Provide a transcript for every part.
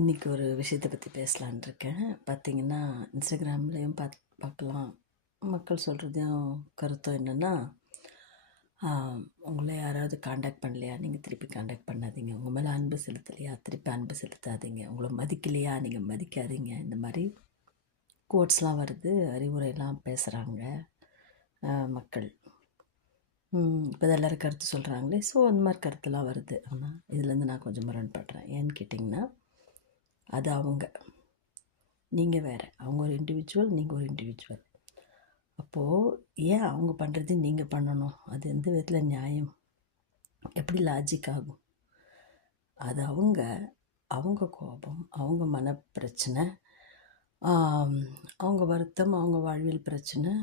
இன்றைக்கி ஒரு விஷயத்தை பற்றி பேசலான் இருக்கேன். பார்த்திங்கன்னா, இன்ஸ்டாகிராம்லேயும் பார்க்கலாம். மக்கள் சொல்கிறதையும் கருத்தும் என்னென்னா, உங்களை யாராவது காண்டாக்ட் பண்ணலையா, நீங்கள் திருப்பி காண்டாக்ட் பண்ணாதீங்க. உங்கள் மேலே அன்பு செலுத்தலையா, திருப்பி அன்பு செலுத்தாதீங்க. உங்களை மதிக்கலையா, நீங்கள் மதிக்காதீங்க. இந்த மாதிரி கோட்ஸ்லாம் வருது, அறிவுரைலாம் பேசுகிறாங்க மக்கள். இப்போ தான் எல்லோரும் கருத்து சொல்கிறாங்களே, ஸோ அந்த மாதிரி கருத்துலாம் வருது. ஆனால் இதுலேருந்து நான் கொஞ்சம் முரண்படுறேன். ஏன்னு கேட்டிங்கன்னா, அது அவங்க, நீங்கள் வேறு. அவங்க ஒரு இண்டிவிஜுவல், நீங்கள் ஒரு இண்டிவிஜுவல். அப்போது ஏன் அவங்க பண்ணுறது நீங்கள் பண்ணணும்? அது எந்த விதத்தில் நியாயம்? எப்படி லாஜிக் ஆகும்? அது அவங்க கோபம், அவங்க மனப்பிரச்சனை, அவங்க வருத்தம், அவங்க வாழ்வியல் பிரச்சனை,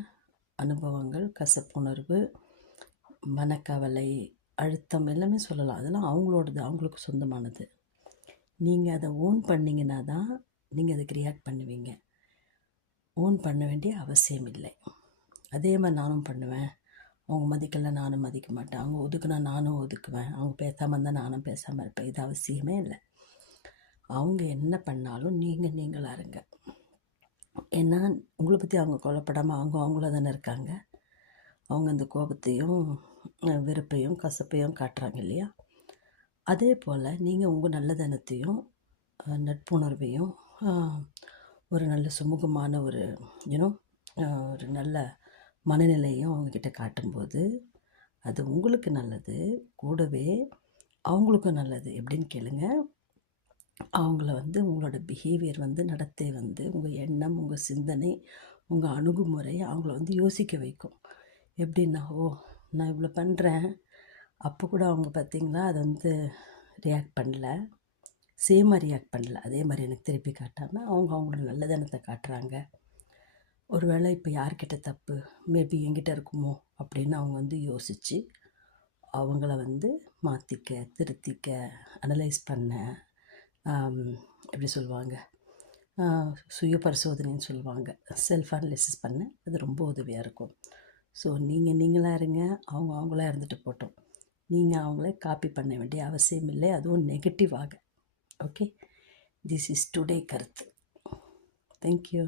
அனுபவங்கள், கசப்புணர்வு, மனக்கவலை, அழுத்தம் எல்லாமே சொல்லலாம். அதெல்லாம் அவங்களோடது, அவங்களுக்கு சொந்தமானது. நீங்கள் அதை ஓன் பண்ணிங்கன்னா தான் நீங்கள் அதுக்கு ரியாக்ட் பண்ணுவீங்க. ஓன் பண்ண வேண்டிய அவசியம் இல்லை. அதே மாதிரி நானும் பண்ணுவேன். அவங்க மதிக்கலை, நானும் மதிக்க மாட்டேன். அவங்க ஒதுக்குனா நானும் ஒதுக்குவேன். அவங்க பேசாமல் இருந்தால் நானும் பேசாமல் இருப்பேன். இது அவசியமே இல்லை. அவங்க என்ன பண்ணாலும் நீங்களாக இருங்க. ஏன்னா உங்களை பற்றி அவங்க கொல்லப்படாமல் அவங்கள தானே இருக்காங்க. அவங்க அந்த கோபத்தையும் வெறுப்பையும் கசப்பையும் காட்டுறாங்க இல்லையா? அதே போல் நீங்கள் உங்கள் நல்லதனத்தையும் நட்புணர்வையும் ஒரு நல்ல சுமூகமான ஒரு ஒரு நல்ல மனநிலையும் அவங்கக்கிட்ட காட்டும்போது அது உங்களுக்கு நல்லது, கூடவே அவங்களுக்கும் நல்லது. எப்படின்னு கேளுங்க. அவங்கள உங்களோட பிஹேவியர் நடத்தை உங்கள் எண்ணம், உங்கள் சிந்தனை, உங்கள் அணுகுமுறை அவங்கள யோசிக்க வைக்கும். எப்படின்னா, ஓ நான் இவ்வளோ பண்ணுறேன், அப்போ கூட அவங்க பார்த்திங்களா அதை ரியாக்ட் பண்ணல, சேமாக ரியாக்ட் பண்ணல. அதே மாதிரி எனக்கு திருப்பி காட்டாமல் அவங்களோட நல்லதனத்தை காட்டுறாங்க. ஒரு வேளை இப்போ யார்கிட்ட தப்பு, மேபி என்கிட்ட இருக்குமோ அப்படின்னு அவங்க யோசித்து அவங்கள மாற்றிக்க, திருத்திக்க, அனலைஸ் பண்ண, எப்படி சொல்லுவாங்க, சுய பரிசோதனைன்னு சொல்லுவாங்க, செல்ஃப் அனலைசிஸ் பண்ண அது ரொம்ப உதவியாக இருக்கும். ஸோ நீங்களாக இருங்க, அவங்களா இருந்துட்டு போட்டோம். நீங்கள் அவங்கள காப்பி பண்ண வேண்டிய அவசியம் இல்லை, அதுவும் நெகட்டிவாக. ஓகே, திஸ் இஸ் டுடே கருத்து. தேங்க்யூ.